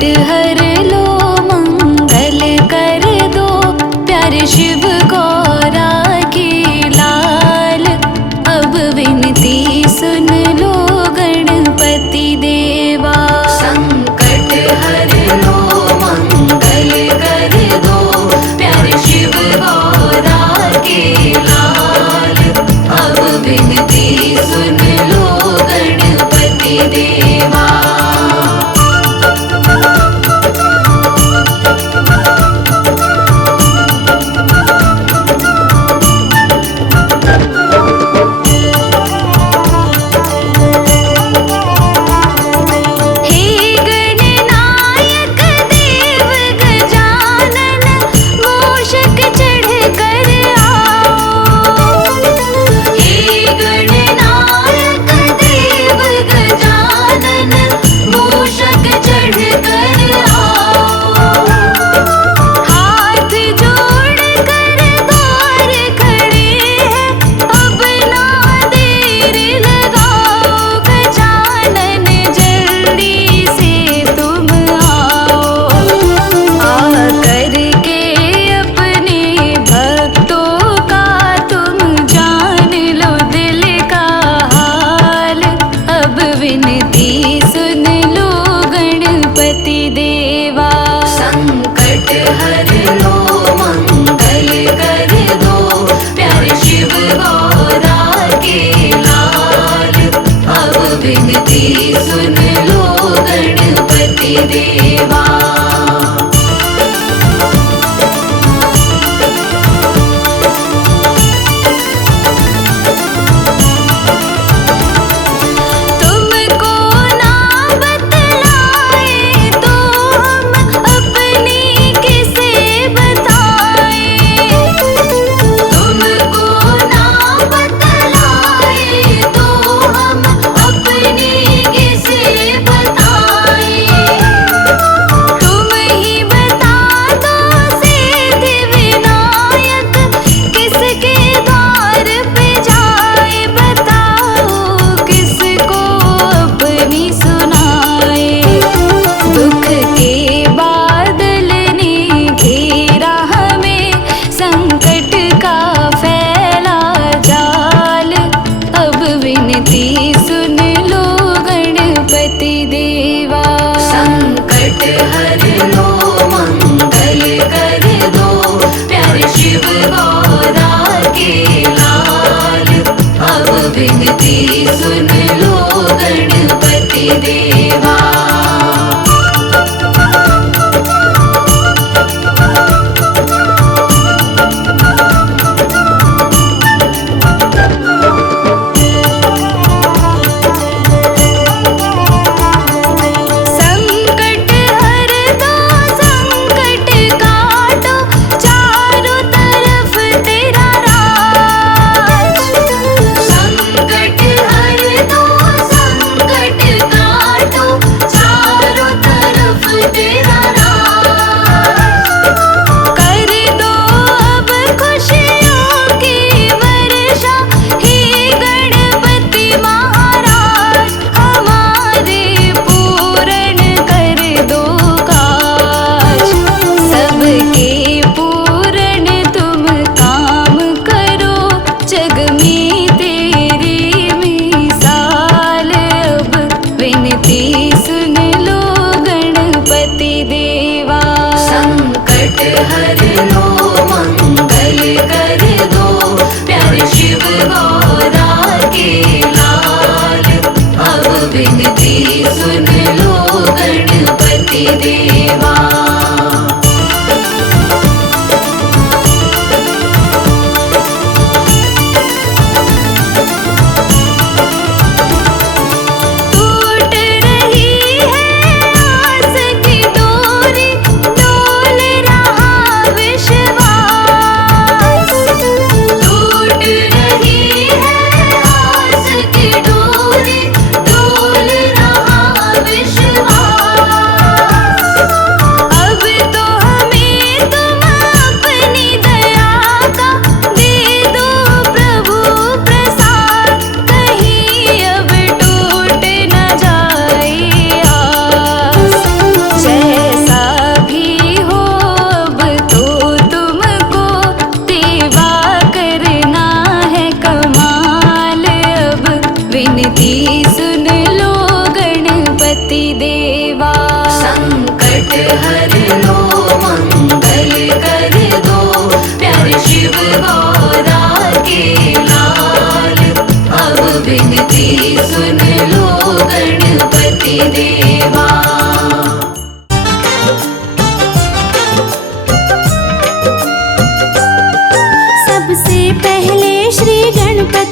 हर लो मंगल कर दो, प्यारे शिव गौरा के लाल। अब विनती सुन लो गणपति देवा। संकट हर लो मंगल कर दो, प्यारे शिव गौरा के लाल। अब विनती सुन लो गणपति देवा।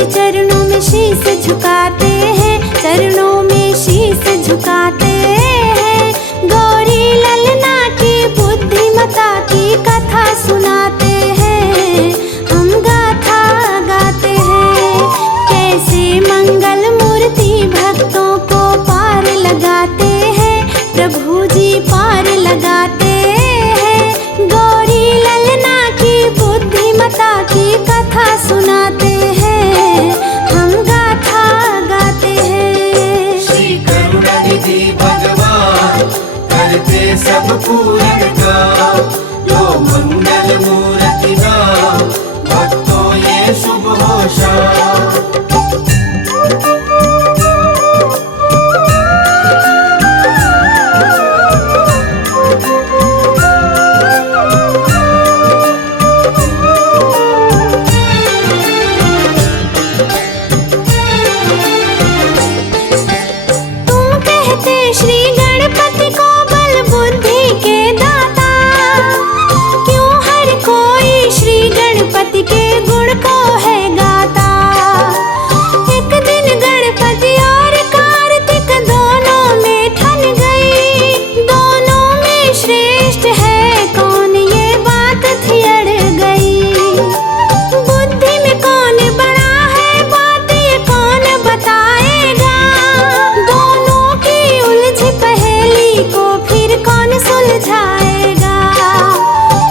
गणपति चरणों में शीश झुकाते हैं, चरणों में शीश झुकाते हैं। गौरी ललना की बुद्धिमता की कथा सुनाते हैं, हम गाथा गाते हैं। कैसे मंगल मूर्ति भक्तों को पार लगाते हैं, प्रभु जी पार लगाते हैं। गौरी ललना की बुद्धिमता की कथा सुनाते हैं, हम गाथा गाते हैं। श्री करुणानिधि भगवान करते सब पूरन काम, जो मंगल मूर्ति नाम भक्तों ये शुभ हो शाम। श्री गणपति को बल बुद्धि के दाता, क्यों हर कोई श्री गणपति के गुण को है गाता। एक दिन गणपति और कार्तिक दोनों में ठन गई, दोनों में श्रेष्ठ है कौन ये बात थी अड़ गई। बुद्धि में कौन बड़ा है बात ये कौन बताएगा, दोनों की उलझी पहेली को फिर कौन सुलझाएगा।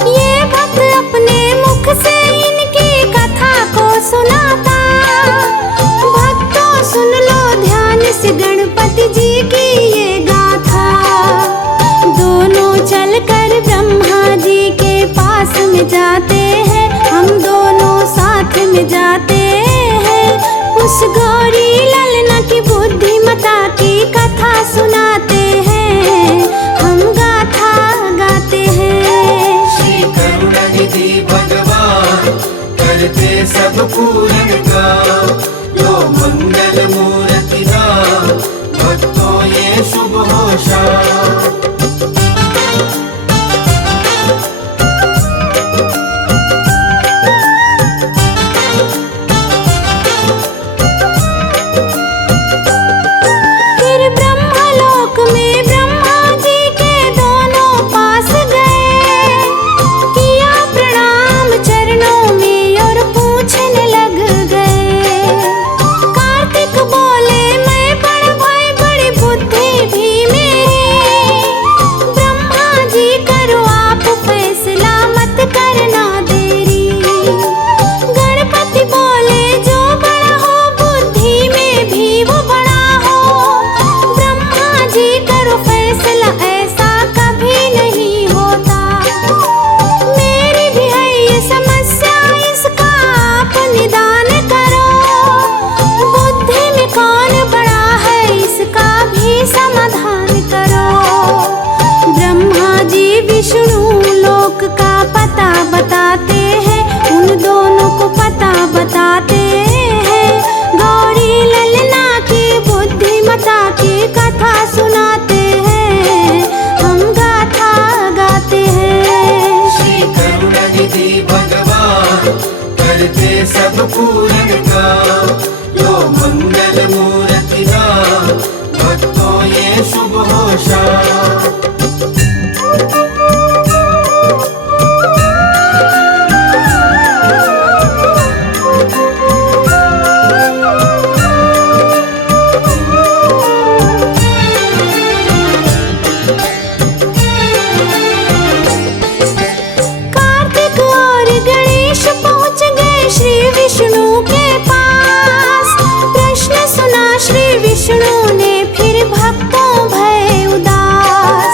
ये भक्त अपने मुख से इनकी कथा को सुनाता, भक्तों सुन लो ध्यान से गणपति जी की ये गाथा। दोनों चलकर ब्रह्मा जी के पास में जाते हैं, हम दोनों साथ में जाते हैं। उस गौरी ललना की बुद्धिमता की कथा सुनाते हैं, हम गाथा गाते हैं। श्री करुणानिधि भगवान करते सब पूरन काम, जो मंगल मूर्ति नाम भक्तों ये शुभ हो शाम। फिर ब्रह्मलोक में ब्रह्मा जी के दोनों पास गए, किया प्रणाम चरणों में और पूछने लग गए। कार्तिक बोले मैं बड़ भाई बड़ी बुद्धि भी मेरी, ब्रह्मा जी करो आप फैसला मत करना देरी। गणपति बोले जो बड़ा हो बुद्धि में भी वो बड़ा हो, ब्रह्मा जी करो फैसला ऐसा कभी नहीं होता। मेरी भी है ये समस्या इसका आप निदान करो, बुद्धि में कौन बड़ा है इसका भी समाधान करो। ब्रह्मा जी विष्णु लोक का पता बताते हैं, उन दोनों को पता बताते हैं। गौरी ललना की बुद्धिमता की कथा सुनाते हैं, हम गाथा गाते हैं। श्री करुणानिधि भगवान करते सब पूरन काम, जो मंगल मूर्ति नाम भक्तों ये शुभ हो शाम। कार्तिक और गणेश पहुंच गए श्री विष्णु के पास, प्रश्न सुना श्री विष्णु ने फिर भक्तों भय उदास।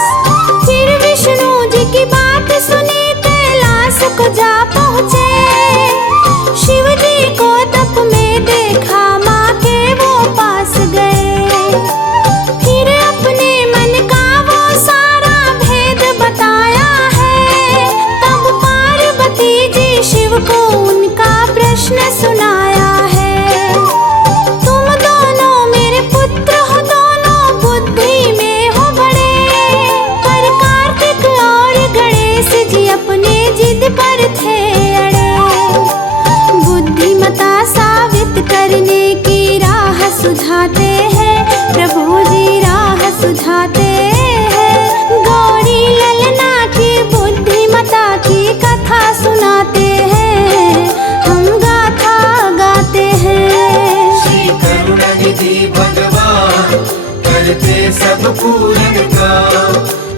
पूरन का,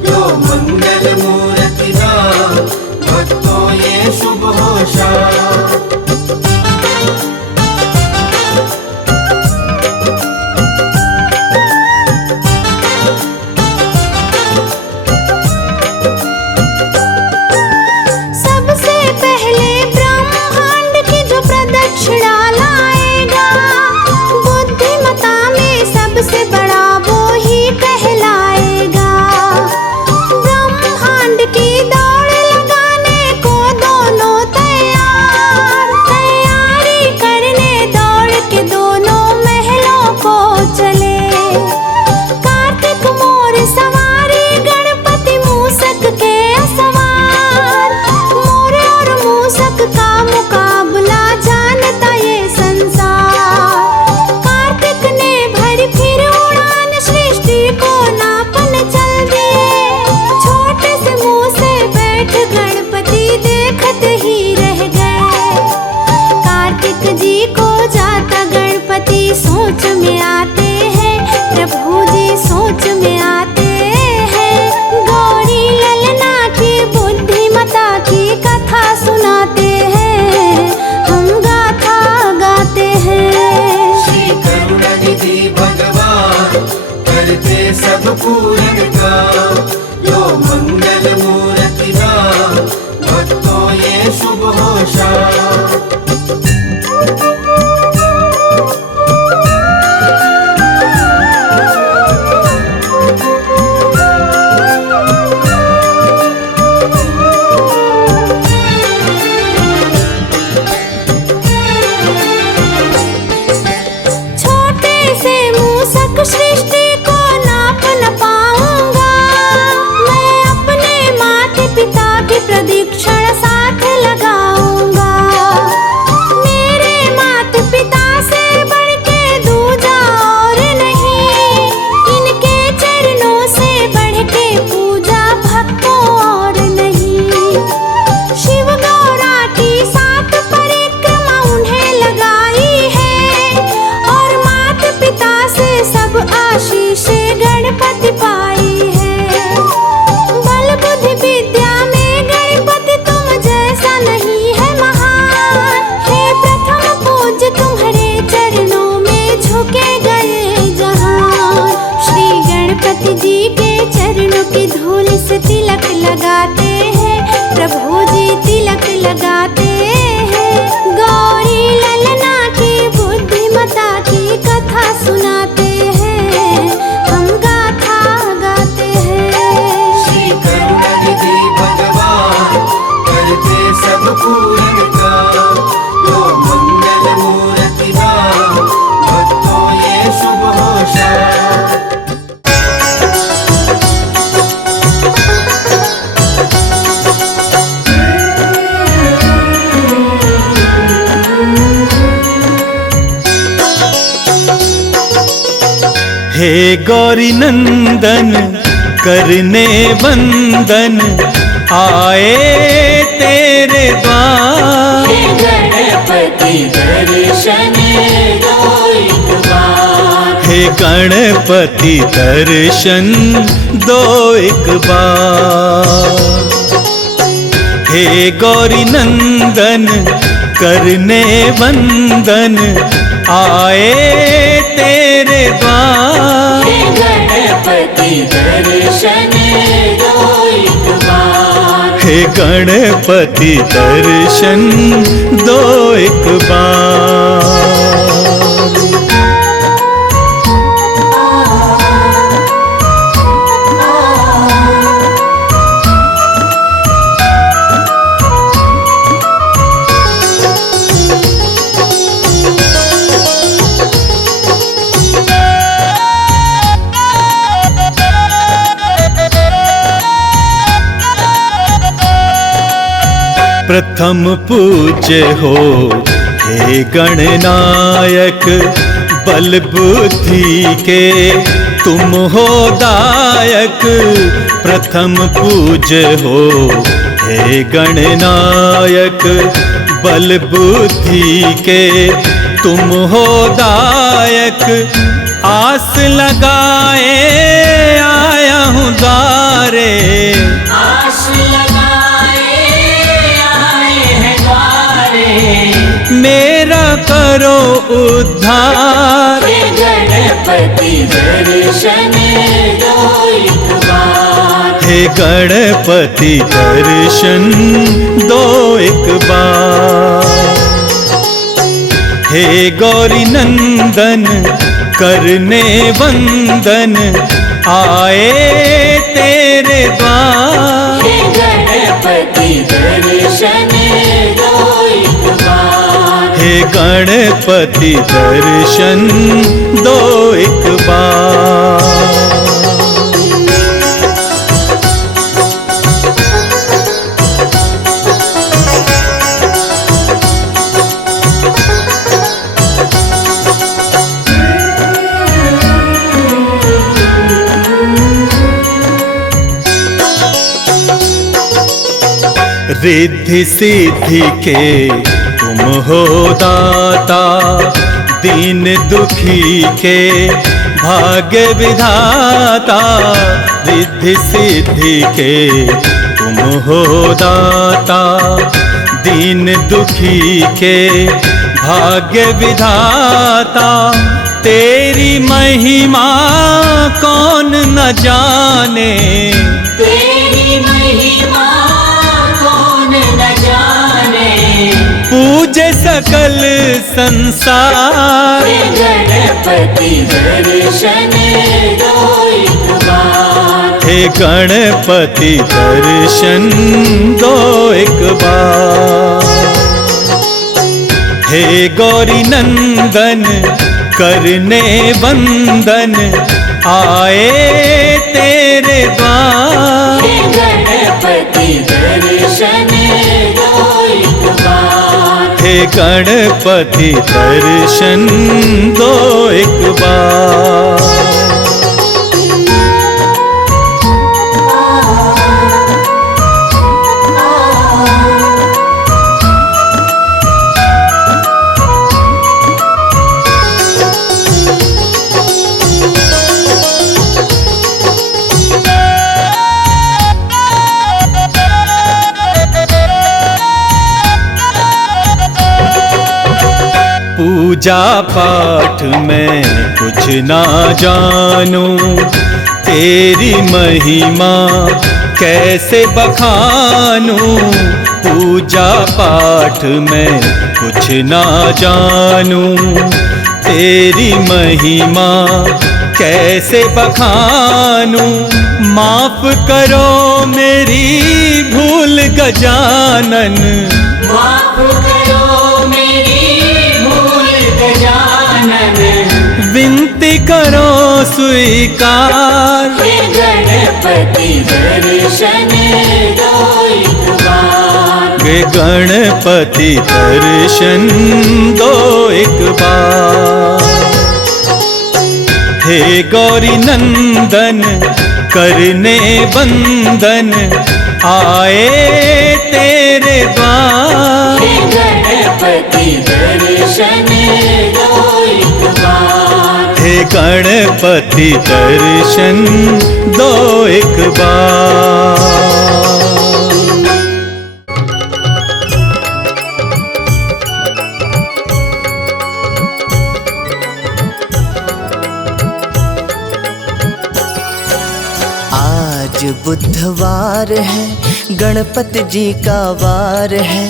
लो मंगल मूर्ति नाम, भक्तों ये शुभ होशा। सबसे पहले ब्रह्मांड की जो प्रदक्षिणा लाएगा, बुद्धिमता में सबसे बड़ा वो ही कहलाएगा। ब्रह्मांड की दौड़ लगाने को दोनों तैयार, तैयारी करने दौड़ के दोनों महलों को चले। कार्तिक मोर सवारी गणपति मूसक के असवार, मोर और मूसक का मुकाबला जानता ये संसार। कार्तिक ने भरी फिर उड़ान, सृष्टि को नापन चल दिए। छोटे से मुंह से बैठ गणपति देखते ही रह गए। कार्तिक जी को जाता गणपति सोच में आते हैं, प्रभु जी सोच में आते हैं। गौरी ललना की बुद्धिमता की कथा सुनाते हैं, हम गाथा गाते हैं। श्री करुणानिधि भगवान करते सब पूरन का, लो मंगल मूर्ति नाम, भक्तों ये शुभ होशा। छोटे से मूसक सृष्टि को नाप न पाऊंगा, मैं अपने माता पिता की प्रदक्षिण साथ लगाऊंगा। मेरे माता पिता से बढ़ के दूजा और नहीं, इनके चरणों से बढ़ के पूजा भक्तों और नहीं। शिव गौरा की 7 परिक्रमा उन्हें लगाई है, और माता पिता से सब आशीष गणपति पाई है। बल बुद्धि विद्या में गणपति तुम जैसा नहीं है महान। हे प्रथम पूज्य तुम्हारे चरणों में झुके गए जहान। श्री गणपति जी के चरणों की धूल से तिलक लगाते हैं, प्रभु जी तिलक लगाते हैं। गौरी ललना की बुद्धिमता की कथा सुनाते हैं, हम गाथा गाते हैं। श्री करुणानिधि भगवान करते सब पूरन का, लो मंगल मूर्ति नाम, भक्तों ये शुभ होशा। हे गौरी नंदन करने वंदन, आए तेरे द्वार। हे गणपति दर्शन दो एक बार, हे गणपति दर्शन दो एक बार। हे गौरी नंदन करने वंदन, आए तेरे द्वार। हे गणपति दर्शन दो एक बार, हे गणपति दर्शन दो एक बार। प्रथम पूज्य हो हे गणनायक, बल बुद्धि के तुम हो दायक। प्रथम पूज्य हो हे गणनायक, बल बुद्धि के तुम हो दायक। आस लगाए आया हूँ द्वारे, आस लगाए आए हैं द्वारे। मेरा करो उद्धार। हे गणपति दर्शन दो एक बार, हे गणपति दर्शन दो एक बार। हे गौरी नंदन करने वंदन आए तेरे द्वार। हे गणपति दर्शन दो एक बार, हे गणपति दर्शन दो एक बार। रिद्धि सिद्धि के तुम हो दाता, दीन दुखी के भाग्य विधाता। रिद्धि सिद्धि के तुम हो दाता, दीन दुखी के भाग्य विधाता। तेरी महिमा कौन न जाने, तेरी महिमा कौन न जाने। पूजे सकल संसार। हे गणपति दर्शन दो एक बार, हे गणपति दर्शन दो एक बार। हे गौरी नंदन करने वंदन आए तेरे द्वार। हे गणपति दर्शन दो एक बार, हे गणपति दर्शन दो एक बार। पूजा पाठ में कुछ ना जानूं, तेरी महिमा कैसे बखानूं। पूजा पाठ में कुछ ना जानूं, तेरी महिमा कैसे बखानूं। माफ करो मेरी भूल गजानन, माफ करो मेरी भूल गजानन। विनती करो स्वीकार। हे गणपति दर्शन दो एक बार, हे गणपति दर्शन दो एक बार। हे गौरी नंदन करने वंदन आए तेरे द्वार। हे गणपति दर्शन दो एक बार, हे गणपति दर्शन दो एक बार। आज बुधवार है, गणपति जी का वार है।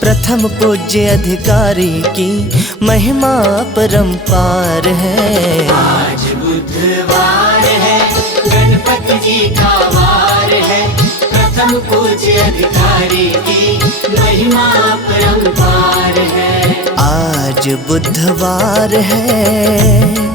प्रथम पूज्य अधिकारी की महिमा परंपार है। आज बुधवार है, गणपति जी का वार है। प्रथम पूज्य अधिकारी की महिमा परंपार है। आज बुधवार है,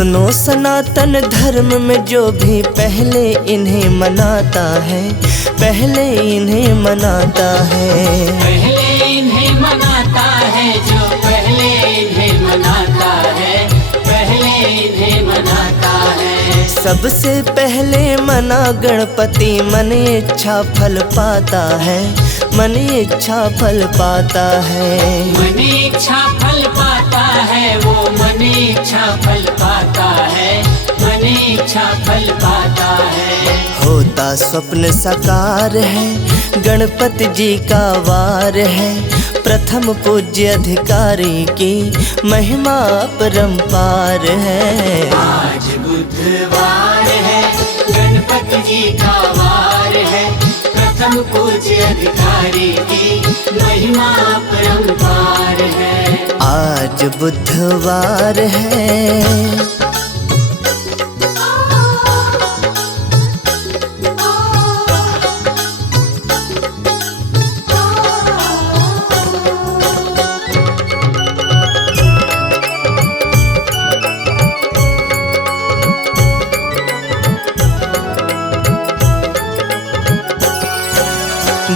सुनो सनातन धर्म में जो भी पहले इन्हें मनाता है, पहले इन्हें मनाता है। पहले इन्हें मनाता है, जो पहले इन्हें मनाता है, पहले इन्हें मनाता है। सबसे पहले मना गणपति, मन इच्छा फल पाता है, मन इच्छा फल पाता है। मन इच्छा फल पाता है, वो मन इच्छा फल पाता है, मन इच्छा फल पाता है। होता स्वप्न साकार है, गणपति जी का वार है, प्रथम पूज्य अधिकारी की महिमा परंपार है। आज बुधवार है, गणपति जी का वार है, प्रथम पूज्य अधिकारी की महिमा परंपार है। आज बुधवार है।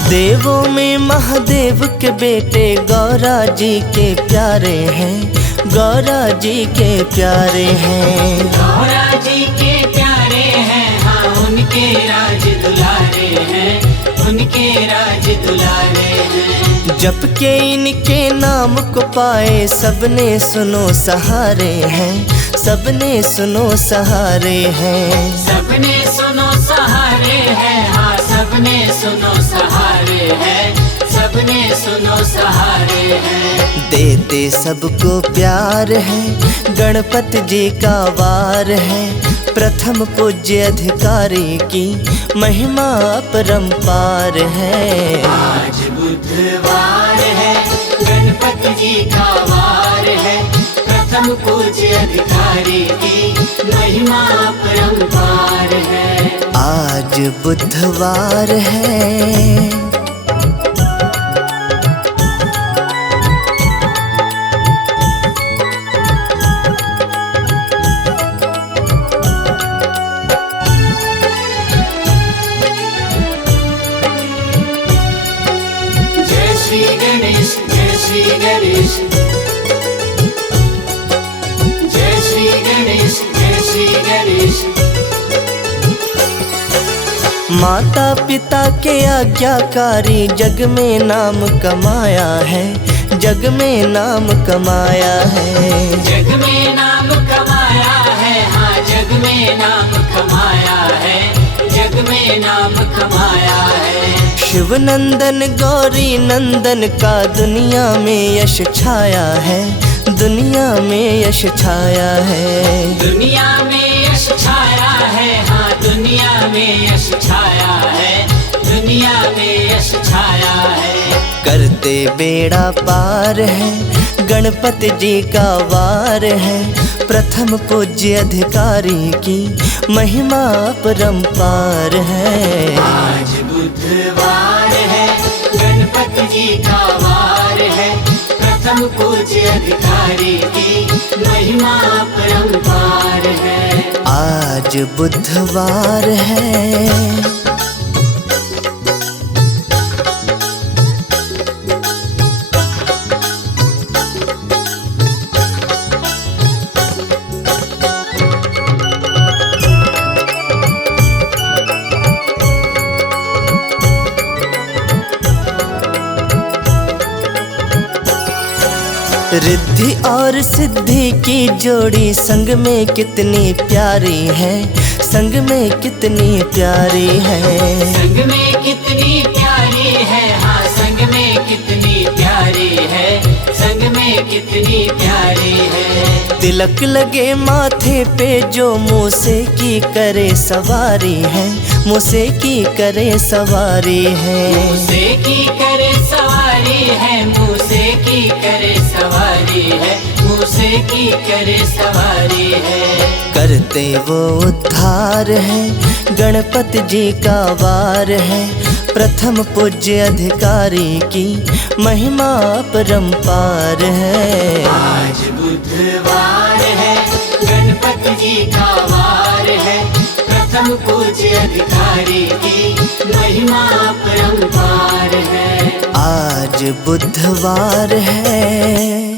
देवों में महादेव के बेटे गौरा जी के प्यारे हैं, गौरा जी के प्यारे हैं। गौरा जी के प्यारे हैं, हाँ उनके राज दुलारे हैं, उनके राज दुलारे हैं। जप के इनके नाम को पाए सबने सुनो सहारे हैं, सबने सुनो सहारे हैं। सबने सुनो सहारे हैं, हाँ सबने सुनो सहारे हैं, सबने सुनो सहारे हैं। देते सबको प्यार है, गणपति जी का वार है, प्रथम पूज्य अधिकारी की महिमा परंपार है। आज बुधवार है, गणपति जी का वार है, प्रथम पूज्य अधिकारी की महिमा परंपार है। आज बुधवार है। जय श्री गणेश, जय श्री गणेश, जय श्री गणेश, जय श्री गणेश। माता पिता के आज्ञाकारी जग में नाम कमाया है, जग में नाम कमाया है। जग में नाम कमाया है, हाँ जग में नाम कमाया है, जग में नाम कमाया है। शिव नंदन गौरी नंदन का दुनिया में यश छाया है, दुनिया में यश छाया है। दुनिया में यश छाया है, हाँ दुनिया में यश छाया है, दुनिया में यश छाया है। करते बेड़ा पार है, गणपति जी का वार है, प्रथम पूज्य अधिकारी की महिमा परंपार है। आज बुधवार है, गणपति जी का वार है, प्रथम पूज्य अधिकारी की महिमा परंपार है। आज बुधवार है। रिद्धि और सिद्धि की जोड़ी संग में कितनी प्यारी है, संग में कितनी प्यारी है। संग में कितनी प्यारी है, हाँ संग में कितनी प्यारी है, संग में कितनी प्यारी है। तिलक लगे माथे पे जो मूसे की करे सवारी है, मूसे की करे सवारी है। मूसे की करे सवारी है, मूसे की करे सवारी है, मूसे की करे सवारी है। करते वो उद्धार है, गणपति जी का वार है, प्रथम पूज्य अधिकारी की महिमा परंपार है। आज बुधवार है, गणपति की का वार है, प्रथम पूज्य अधिकारी की महिमा परंपार है। आज बुधवार है,